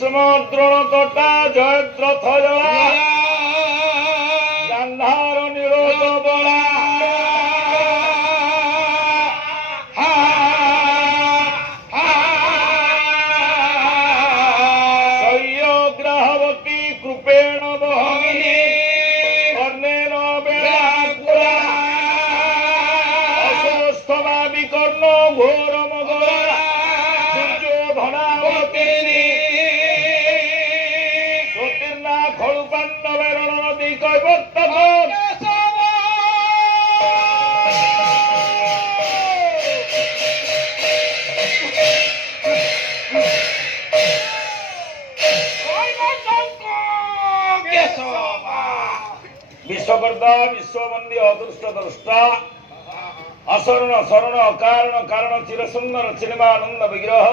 ভীষ্ম দ্রোণ তটা জয়দ্রথ জলা গান্ধার নিরোধ বলা গ্রাহবতী কৃপেণ বহমিনী কর্ণেন বেড়াকুলা অসস্তমা বিকর্ণ ঘোর মগরা দুর্যোধনাবতীর্ণী জ্যোতির্না খড়ু পাণ্ডবের নদী কৈবর্তক বিশ্বকর্তা বিশ্ববন্দী অদৃষ্ট দ্রষ্টা অশরণ শরণ অকারণ কারণ চিরসুন্দর চিন্মানন্দ বিগ্রহ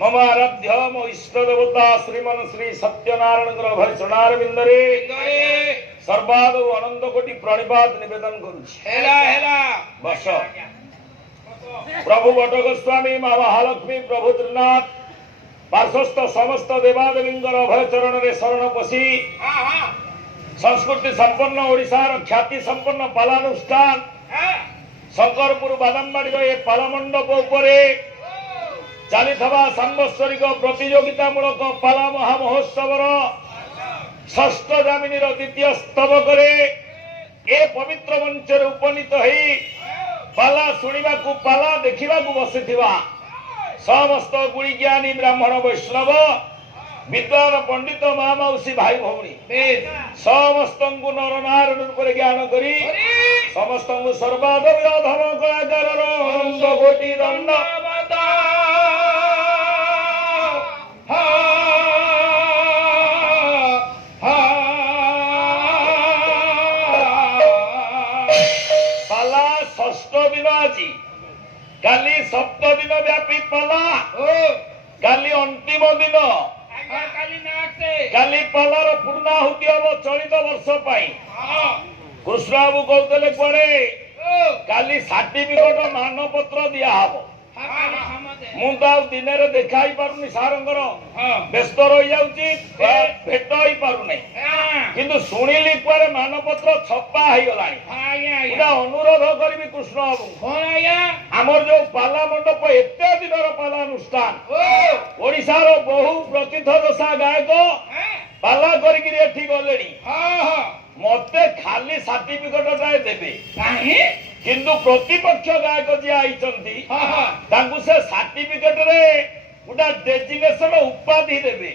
মম আরাধ্য মো ইষ্ট দেবতা শ্রীমন শ্রী সত্যনারায়ণ ভয় চরণারবিন্দরে সর্বাদ অনন্ত কোটি প্রণিপাত নিবেদন করুছি। বস প্রভু বট গোস্বামী মা মহালক্ষ্মী প্রভু ত্রিনাথ পার্শ্বস্থ সমস্ত দেবাদেবীঙ্কর অভয় চরণরে শরণ পশি সংস্কৃতি সম্পন্ন ওড়িশার খ্যাতি সম্পন্ন পালানুষ্ঠান শঙ্করপুর বাদামবাড়ির এ পালামণ্ডপ উপরে চালিথবা সাম্বৎসরিক প্রতিযোগিতামূলক পালা মহামহোৎসবর ষষ্ঠ জামিনীর দ্বিতীয় স্তবকরে এ পবিত্র মঞ্চরে উপনীত হই পালা শুଣିବାକୁ ପାଲା ଦେଖିବାକୁ ବସିଥିବା ସମସ୍ତ ଗୁଣି ଜ୍ଞାନୀ ବ୍ରାହ୍ମଣ ବୈଷ୍ଣବ ବିଦ୍ୱାନ ପଣ୍ଡିତ ମା ମାଉସୀ ଭାଇ ଭଉଣୀ ସମସ୍ତଙ୍କୁ ନରନାରାୟଣ ରୂପରେ ଜ୍ଞାନ କରି ସମସ୍ତଙ୍କୁ ସର୍ବାଦବ୍ୟ ଧର୍ମ କଳାକାରର ଅନନ୍ତ କୋଟି ଦଣ୍ଡବାଦ। ପାଲା ଷଷ୍ଠ ଦିନ ଆଜି କାଲି ସପ୍ତ ଦିନ ବ୍ୟାପୀ ପାଲା କାଲି ଅନ୍ତିମ ଦିନ କାଲି ପାଲାର ପୂର୍ଣ୍ଣାହୁତି ହବ ଚଳିତ ବର୍ଷ ପାଇଁ। କୃଷ୍ଣ ବାବୁ କହୁଥିଲେ କୁଆଡେ କାଲି ସାର୍ଟିଫିକେଟ ମାନପତ୍ର ଦିଆହବ। ମୁଁ ତ ଆଉ ଦିନରେ ଦେଖା ହେଇପାରୁନି ସାରଙ୍କର ବ୍ୟସ୍ତ ରହିଯାଉଛି ଭେଟ ହେଇପାରୁନାହିଁ କିନ୍ତୁ ଶୁଣିଲି କୁଆଡେ ମାନପତ୍ର ଛପା ହେଇଗଲାଣି। ଏଇଟା ଅନୁରୋଧ କରିବି କୃଷ୍ଣ ବାବୁ ଆମର ଯୋଉ ପାଲା ମଣ୍ଡପ ଏତେ ଦିନର ପାଲାନୁଷ୍ଠାନ ଓଡିଶାର ବହୁ ପ୍ରସିଦ୍ଧ ଦଶା ଗାୟକ ପାଲା କରିକିରି ଏଠି ଗଲେଣି ମତେ ଖାଲି ସାର୍ଟିଫିକେଟ ଟାଏ ଦେବେ କିନ୍ତୁ ପ୍ରତିପକ୍ଷ ଗାୟକ ଯିଏ ଆଇଛନ୍ତି ତାଙ୍କୁ ସେ ସାର୍ଟିଫିକେଟ ରେ ଗୋଟେ ଡେଜିଗ୍ନେସନ ଉପାଧି ଦେବେ।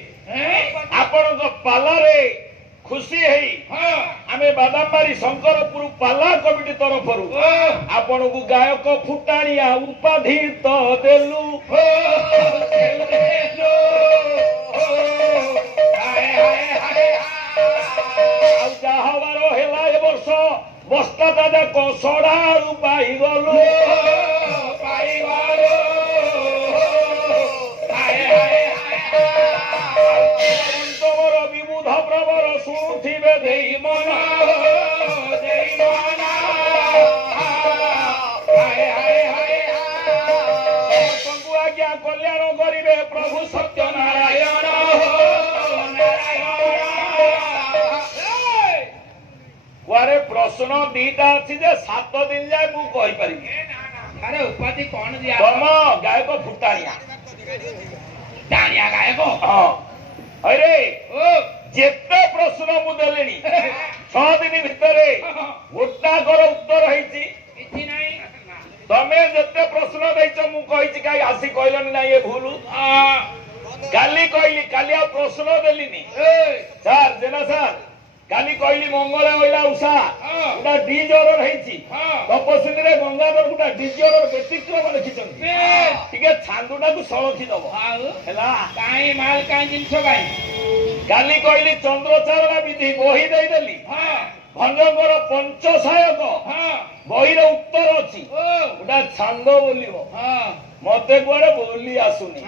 ଆପଣଙ୍କ ପାଲାରେ ଖୁସି ହେଇ ଆମେ ବାଦାମବାଡ଼ି ଶଙ୍କରପୁର ପାଲା କମିଟି ତରଫରୁ ଆପଣଙ୍କୁ ଗାୟକ ଫୁଟାଣିଆ ଉପାଧି ତ ଦେଲୁ। ଆଉ ଯାହା ହବାର ହେଲା ଏ ବର୍ଷ ବସ୍ତାଟା ଯାକ ସଢାରୁ ପାଇଗଲୁ। ତମର ବିବୁଧ ପ୍ରବର ଶୁଣୁଥିବେ ଦେଇ ମନ ସମସ୍ତଙ୍କୁ ଆଜ୍ଞା କଲ୍ୟାଣ କରିବେ ପ୍ରଭୁ ସତ୍ୟନାରାୟଣ। କୁଆଡେ ପ୍ରଶ୍ନ ଦିଟା ଅଛି ଯେ 7 ଦିନ ଯାଏ ମୁଁ କହିପାରିବି। ଉପାଧି କଣ ତମ ଗାୟକ ଫୁଟାଣିଆ ଗାୟକ ଆରେ ଯେତେ ପ୍ରଶ୍ନ ମୁଁ ଦେଲିଣି 6 ଦିନ ଭିତରେ ଗୋଟାକର ଉତ୍ତର ହେଇଛି କିଛି ନାହିଁ। ତମେ ଯେତେ ପ୍ରଶ୍ନ ଦେଇଛ ମୁଁ କହିଛି କାହିଁ ଆସି କହିଲନି ନା ଇଏ ଭୁଲ। କାଲି କହିଲି କାଲି ଆଉ ପ୍ରଶ୍ନ ଦେଲିନି ସାର୍ ଜେନା ସାର୍ କାଲି କହିଲି ମଙ୍ଗଳ ମହିଳା ଉଷା ଗୋଟା ଡି ଜୋର ହେଇଛି ତପସ୍ୱୀରେ ଗଙ୍ଗାଧର ଗୋଟା ଡି ଜୋର ବ୍ୟତିକ୍ରମ ଲେଖିଛନ୍ତି ଟିକେ ଛାନ୍ଦୁଟାକୁ ସଳଖି ଦବ ହେଲା କାହିଁ ମାଲ କାହିଁ ଜିନିଷ କାହିଁ। କାଲି କହିଲି ଚନ୍ଦ୍ରଚାରଣ ବିଧି ବହି ଦେଇଦେଲି ଭଞ୍ଜଙ୍କର ପଞ୍ଚସାୟକ ବହିର ଉତ୍ତର ଅଛି ଗୋଟା ଛାନ୍ଦ ବୋଲିବ ମତେ କୁଆଡେ ବୋଲି ଆସୁନି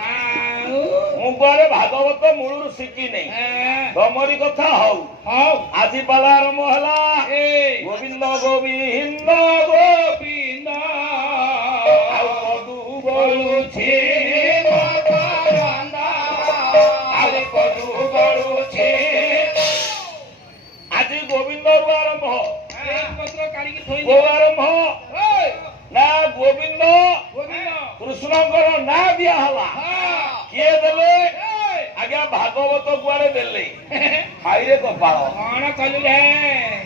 ମୁଁ କୁଆଡେ ଭାଗବତ ମୂଳରୁ ଶିଖିନି ତମରି କଥା ହଉ ଆଜି ପାଲା ଆରମ୍ଭ ହେଲା ଗୋବିନ୍ଦ ଗୋବିନ୍ଦ ଗୋବିନ୍ଦ ଆଉ ମଧୁ ବୋଲୁଛି किए देले आज्ञा भागवत कुआरे देले हाइरे कपाल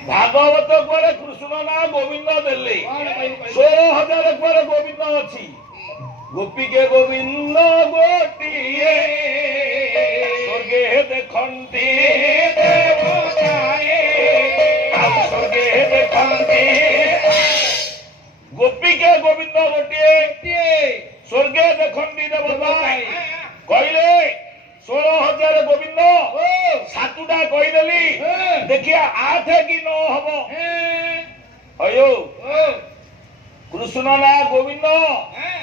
भागवत कुआरे कृष्ण ना गोविंद देले 16,000 कुआरे गोविंद अच्छी गोपी के गोविंद गोटिए स्वर्गे देखंती देवताए स्वर्गे देखंती गोपी के गोविंद गोटिए स्वर्गे देखंती देवताए कहले 16,000 गोविंद सातुटा कहीदेली देखिया 8 कि 9 हम अयो कृष्ण ना गोविंद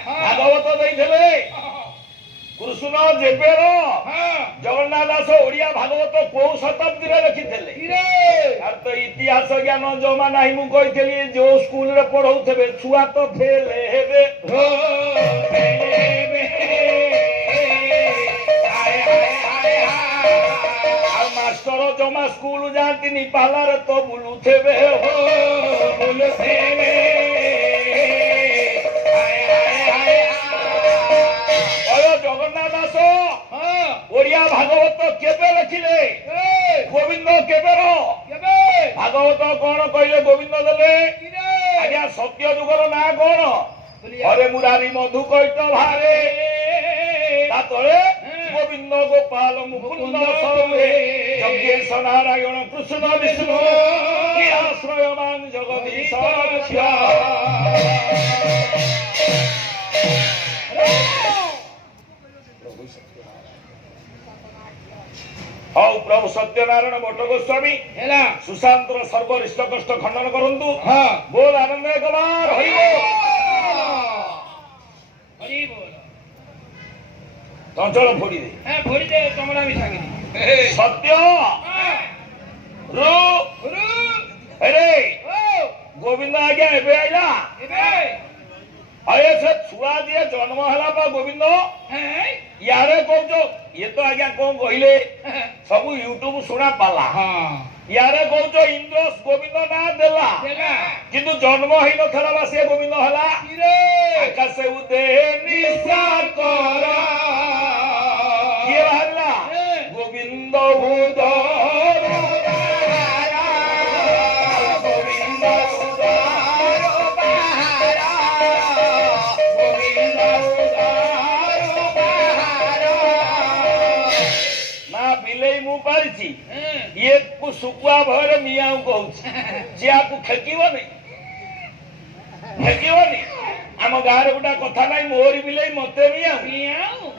भागवत देइथिले कृष्ण जेबेर जगन्नाथ दास ओडिया भागवत को शताब्दी रे लिखिथिले आर तो इतिहास ज्ञान जमा नाही मु कहिथिली जो स्कूल रे पढौथबे छुआ तो फेल हेबे मास्टर जमा स्कूल जाती नी पाला रे तो बुलुथेबे बुलुथेबे जगन्नाथ दास ओडिया भागवत केबे लिखिले गोविंद केबेर भागवत कौन कहले गोविंद देले आज्ञा सत्य जुगर ना कौन हरे मुरारी मधु कैट भारे तातळे गोविंद गोपाल मुकुंद सर्वे जगदीश नारायण कृष्ण विष्णु आश्रयमान जगदीश हौ प्रभु सत्यनारायण भट्ट गोस्वामी सुशांत सर्वरिष्ट कष्ट खंडन करंतु बोल आनंद कमार हरि बोल चंचल फोड़ी दे कमला सत्य रु अरे गोविंद आज्ञा एबे आइला अरे से छुआ दिए जन्म हला बा गोविंद यारे कहजो ये तो आज्ञा कौन कहले सब यूट्यूब सुना पाला यारे कहजो इंद्र गोविंद ना देला किंतु जन्म ही न थला बा से गोविंद हला आकाश उदे निशा कर ये बाहरला गोविंद भूत ये को सुकुआ भर मियाऊ कहू जे आपको खेकिबनी आम गाँव गोटा कथा ना मोहरी बिले मते मियाऊ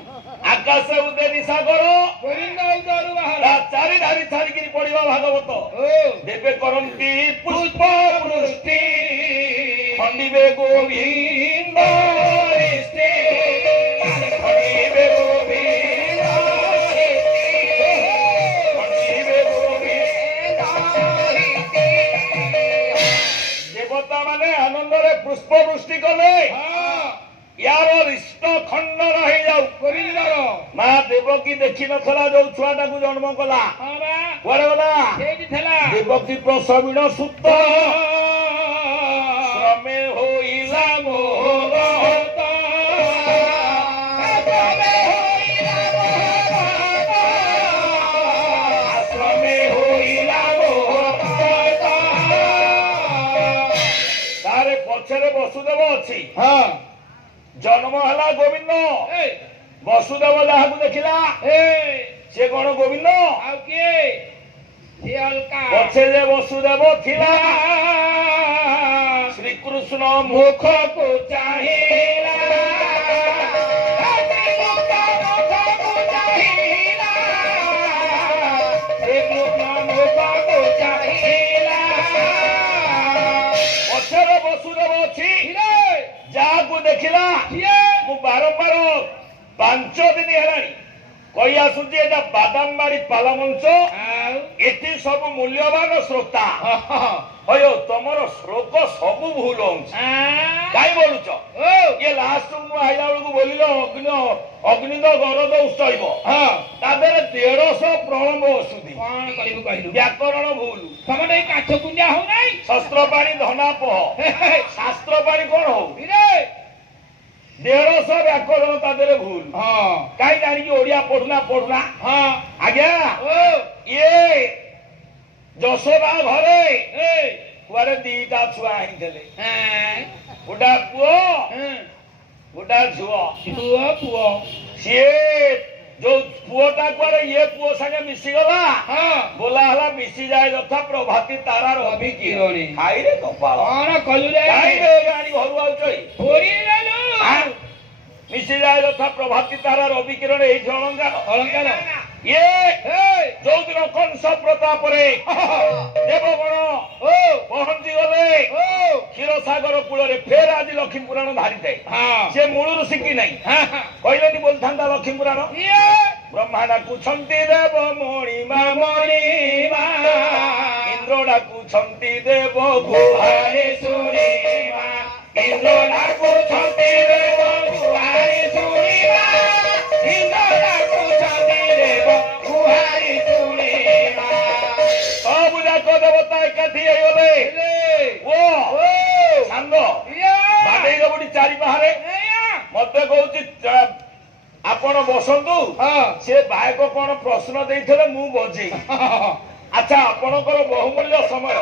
आकाश उदे निशा कर चारि धारी छाड़िक पढ़ा भागवत देवे करती पुष्प वृष्टि खंडिबे गोविंद खंडिबे देवता माने आनंद रे पुष्प वृष्टि कले यार रिष्ट खंडन हो जाऊ माँ देवकी देखी नथला जो छुआटा को जन्म कला कुआड़े गला देवकी प्रसविण सुत श्रमे होइला मोर श्रमे होइला तारे पछरे वसुदेव अच्छी जन्म हला गोविंद वसुदेव जहाँ को देखिला से कौन गोविंद पछे जे वसुदेव थिला श्रीकृष्ण मुख को चाहिला पछरे वसुदेव अच्छी जहाँ को देखिला मु बारंबार 5 दिन है कही आसुची एटा बादामबाड़ी पालामंच एटी सब मूल्यवान श्रोता अयो तमर श्लोक सब भूल कहीं बोलुच ये लास्ट मु आइला बेलू बोलिल अग्निद गरद उत्सव तादेह 150 प्रणव अशुद्धि व्याकरण भूल तमें काठ कुंजा हो शस्त्र पाणी धनापह शास्त्र पाणी कौन हो 150 ବ୍ୟାକରଣ ତା ଦେହରେ ଭୁଲ। ହଁ କାହିଁ ଜାଣିକି ଓଡିଆ ପଢୁନା ହଁ ଆଜ୍ଞା ଓ ଇଏ ଯଶୋଦା ଘରେ ଏ କୁଆଡେ 2ଟା ଛୁଆ ହେଇଥିଲେ, ହଁ ଗୋଟା ପୁଅ ହଁ ଗୋଟା ଝୁଅ। ପୁଅ ସିଏ ଯୋଉ ପୁଅଟା କୁଆଡେ ଇଏ ପୁଅ ସାଙ୍ଗେ ମିଶିଗଲା, ହଁ ବୋଲା ହେଲା ମିଶିଯାଏ ଯଥା ପ୍ରଭାତୀ ତାରା ରବି କିରଣୀ। ଖାଇରେ କପାଳ କଣ କଲୁ ରେ ଖାଇରେ ଗାଣି ଘରୁ ଆଉଛ ମିଶିଯାଏ ଯଥା ପ୍ରଭାତୀ ତାରା ରବି କିରଣ ଏଇଠି ଅଳଙ୍କାର ଅଳଙ୍କାର ଇଏ ଏ ଯୋଉଦିନ କଂସ ପ୍ରତାପରେ ଦେବଗଣ ଓ ପହଞ୍ଚି ଗଲେ ଓ କ୍ଷୀରସାଗର କୂଳରେ ଫେର ଆଜି ଲକ୍ଷ୍ମୀ ପୁରାଣ ବାହାରିଥାଏ। ହଁ ସେ ମୂଳରୁ ଶିଖି ନାହିଁ, ହଁ କହିଲେନି ବୋଲିଥାନ୍ତା ଲକ୍ଷ୍ମୀ ପୁରାଣ। ଇଏ ବ୍ରହ୍ମା ଡାକୁଛନ୍ତି ଦେବ ମଣିମା ମଣିମା, ଇନ୍ଦ୍ର ଡାକୁଛନ୍ତି ଦେବ ଗୁହାରେ ଶୁଣିମା, ଇନ୍ଦ୍ର ଡାକୁଛନ୍ତି ଦେବ ଗୁହାରେ ଶୁଣିମା, ଇନ୍ଦ୍ର ଡାକୁଛନ୍ତି ଦେବ ଗୁହାରେ ଶୁଣିମା। ସବୁ ଯାକ ଦେବତା ଏକାଠି ହେଇଗଲେ। ଓ ସାଙ୍ଗ ବାଡେଇ ଦବୁଟି ଚାରି ପାହାରେ ମତେ କହୁଛି ଆପଣ ବସନ୍ତୁ, ସେ ବାୟକ କଣ ପ୍ରଶ୍ନ ଦେଇଥିଲେ ମୁଁ ବଜେଇ। ଆଚ୍ଛା ଆପଣଙ୍କର ବହୁମୂଲ୍ୟ ସମୟ,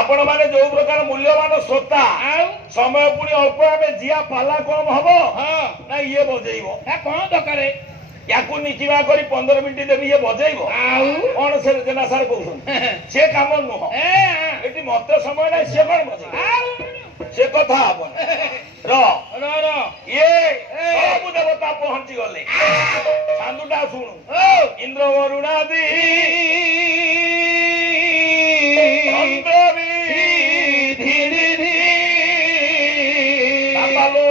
ଆପଣ ମାନେ ଯୋଉ ପ୍ରକାର ମୂଲ୍ୟବାନ ଶ୍ରୋତା, ସମୟ ପୁଣି ଅଳ୍ପ, ଆମେ ଜିଆ ପାଲା କମ ହବ ନା ଇଏ ବଜେଇବ? କଣ ଦରକାର ୟାକୁ ନିକିମା କରି 15 ମିନିଟ୍ ଦେବି, ଇଏ ବଜେଇବ ଆଉ କଣ? ସେ ଜେନା ସାର୍ କହୁଛନ୍ତି ସେ କାମ ନୁହଁ, ଏଠି ମତେ ସମୟ ନାହିଁ, ସେ କଣ ବଜେଇବ? ସେ କଥା ହବନି। ଇଏ ସବୁ ଦେବତା ପହଞ୍ଚି ଗଲେ। ସାଧୁଟା ଶୁଣୁ, ଇନ୍ଦ୍ର ବରୁଣାଦି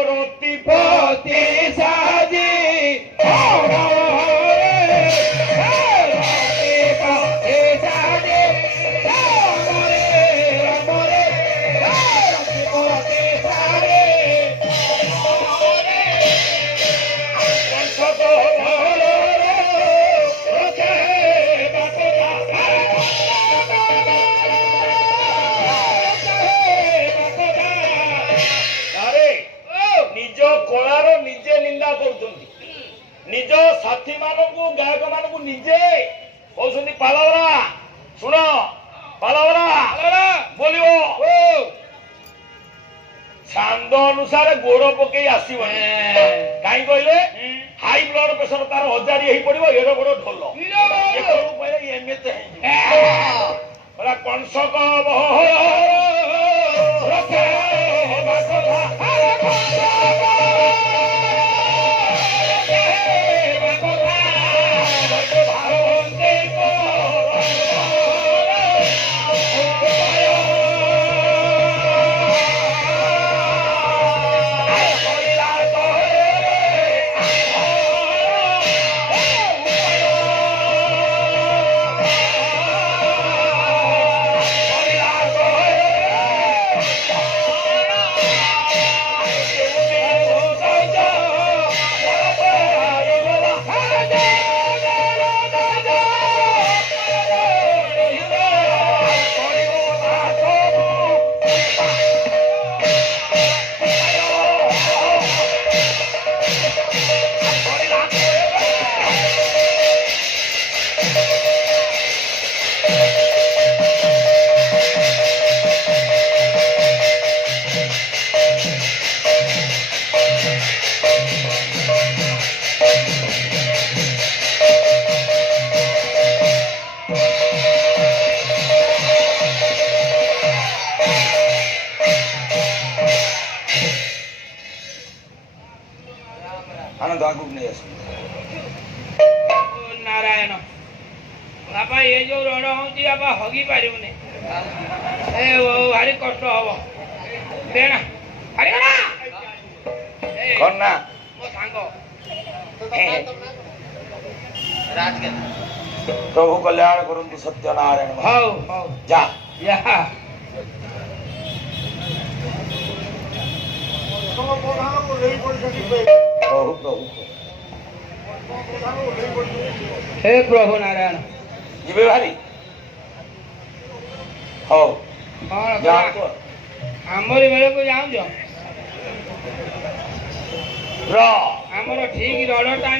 ରତିପତି ସାଜି ନିଜ ସାଥୀ ମାନଙ୍କୁ ଗାୟକ ମାନଙ୍କୁ ନିଜେ କହୁଛନ୍ତି ପାଲବରା। ଶୁଣ ପାଲବରା ବୋଲିବ ଛାନ୍ଦ ଅନୁସାରେ ଗୋଡ ପକେଇ ଆସିବ। କାହିଁ କହିଲେ ହାଇ ବ୍ଲଡ ପ୍ରେସର ତାର ହଜାରି ହେଇ ପଡିବ, ଏଡ ବଡ ଢୋଲ ଏମିତି ହେଇଯିବ। କଂସକ ଆନନ୍ଦ ଆଗକୁ ନେଇ ଆସ। ନାରାୟଣ ବାପା, ଏ ଯୋଉ ରଣ ହଉଛି ବାପା ହଗି ପାରିବୁନି, ଭାରି କଷ୍ଟ ହବ। କନା ମୋ ସାଙ୍ଗ ପ୍ରଭୁ କଲ୍ୟାଣ କରନ୍ତୁ ସତ୍ୟନାରାୟଣ। ହଉ ହଉ ଯା ପ୍ରଭୁ ପ୍ରଭୁ ହେ ପ୍ରଭୁ ନାରାୟଣ ଯିବେ ଭାରି। ହଉ କଣ ଯାଆନ୍ତୁ। ଆମରି ବେଳକୁ ଯାଉଛ? ର ଆମର ଠିକ ରଡ ଟାଇମ